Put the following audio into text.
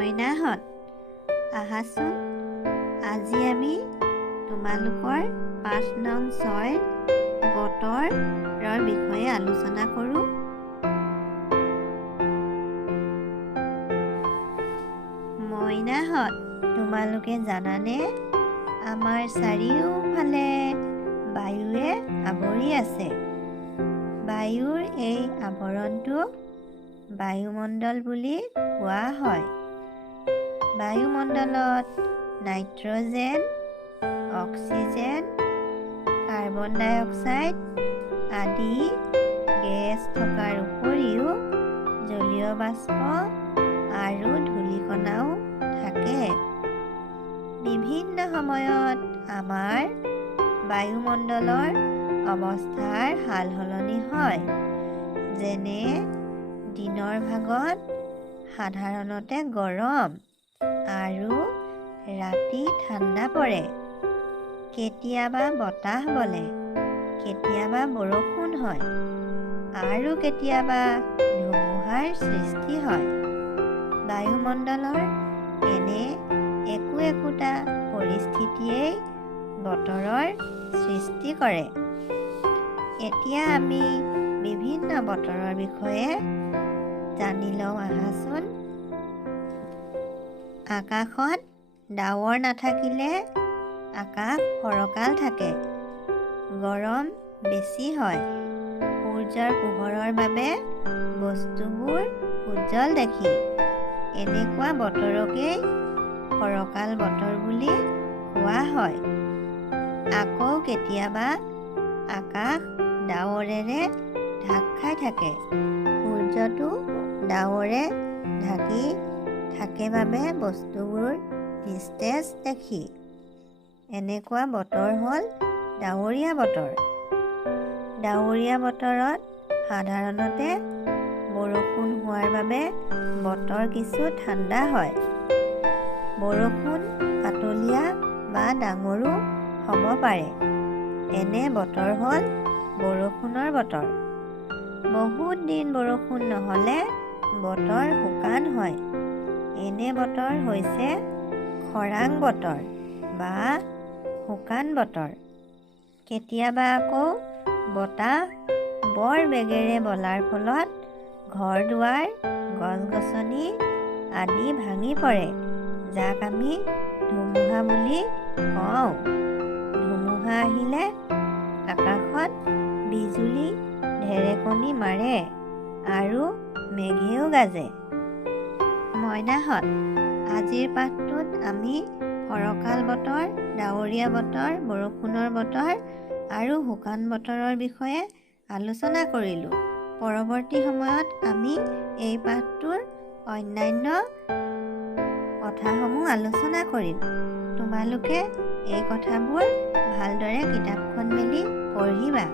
মইনাহঁত, আহাচোন, আজি আমি তোমালোকৰ পাঠ নং 6 বতৰৰ বিষয়ে আলোচনা কৰোঁ। মইনাহঁত, তোমালোকে জানানে আমাৰ চাৰিওফালে বায়ুৱে আৱৰি আছে। বায়ুৰ এই আৱৰণটোক বায়ুমণ্ডল বুলি কোৱা হয়। বায়ুমণ্ডলত নাইট্ৰজেন, অক্সিজেন, কাৰ্বন ডাই অক্সাইড আদি গেছ থকাৰ উপৰিও জলীয় বাষ্প আৰু ধূলিকণাও থাকে। বিভিন্ন সময়ত আমাৰ বায়ুমণ্ডলৰ অৱস্থাৰ সালসলনি হয়। যেনে দিনৰ ভাগত সাধাৰণতে গৰম আৰু ৰাতি ঠাণ্ডা পৰে। কেতিয়াবা বতাহ বলে, কেতিয়াবা বৰষুণ হয় আৰু কেতিয়াবা ধুমুহাৰ সৃষ্টি হয়। বায়ুমণ্ডলৰ এনে একোটা পৰিস্থিতিয়েই বতৰৰ সৃষ্টি কৰে। এতিয়া আমি বিভিন্ন বতৰৰ বিষয়ে জানি লওঁ আহাচোন। আকাশত ডাৱৰ নাথাকিলে আকাশ ফৰকাল থাকে। গৰম বেছি হয়। সূৰ্যৰ পোহৰৰ বাবে বস্তুবোৰ উজ্জ্বল দেখি। এনেকুৱা বতৰকেই ফৰকাল বতৰ বুলি কোৱা হয়। আকৌ কেতিয়াবা আকাশ ডাৱৰেৰে ঢাক খাই থাকে। সূৰ্যটো ডাৱৰে ঢাকি থাকে বাবে বস্তুবোৰ নিস্তেজ দেখি। এনেকুৱা বতৰ হ'ল ডাৱৰীয়া বতৰ। ডাৱৰীয়া বতৰত সাধাৰণতে বৰষুণ হোৱাৰ বাবে বতৰ কিছু ঠাণ্ডা হয়। বৰষুণ পাতলীয়া বা ডাঙৰো হ'ব পাৰে। এনে বতৰ হ'ল বৰষুণৰ বতৰ। বহুত দিন বৰষুণ নহ'লে বতৰ শুকান হয়। এনে বতৰ হৈছে খৰাং বতৰ বা শুকান বতৰ। কেতিয়াবা আকৌ বতাহ বৰ বেগেৰে বলাৰ ফলত ঘৰ-দুৱাৰ, গছ-গছনি আদি ভাঙি পৰে, যাক আমি ধুমুহা বুলি কওঁ। ধুমুহা আহিলে আকাশত বিজুলী ঢেৰেকণি মাৰে আৰু মেঘেও গাজে। মইনাহঁত, আজিৰ পাঠটোত আমি ফৰকাল বতৰ, ডাৱৰীয়া বতৰ, বৰষুণৰ বতৰ আৰু শুকান বতৰৰ বিষয়ে আলোচনা কৰিলোঁ। পৰৱৰ্তী সময়ত আমি এই পাঠটোৰ অন্যান্য কথাসমূহ আলোচনা কৰিম। তোমালোকে এই কথাবোৰ ভালদৰে কিতাপখন মেলি পঢ়িবা।